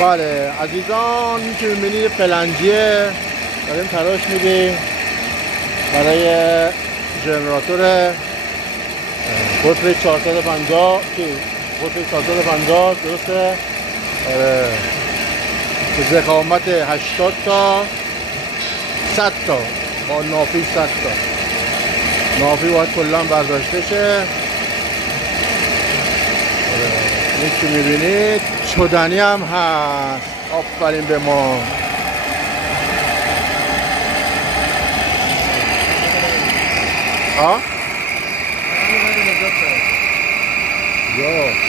بله عزیزان، این که میبینید فلنجیه داریم تراش میدیم برای ژنراتور قطر 450 قطر 450 درسته. به ضخامت 80 تا 100 تا با نافی 100 تا نافی باید کلا برداشته شه. این که میبینید چدنی هم هست. آفرین به ما. یا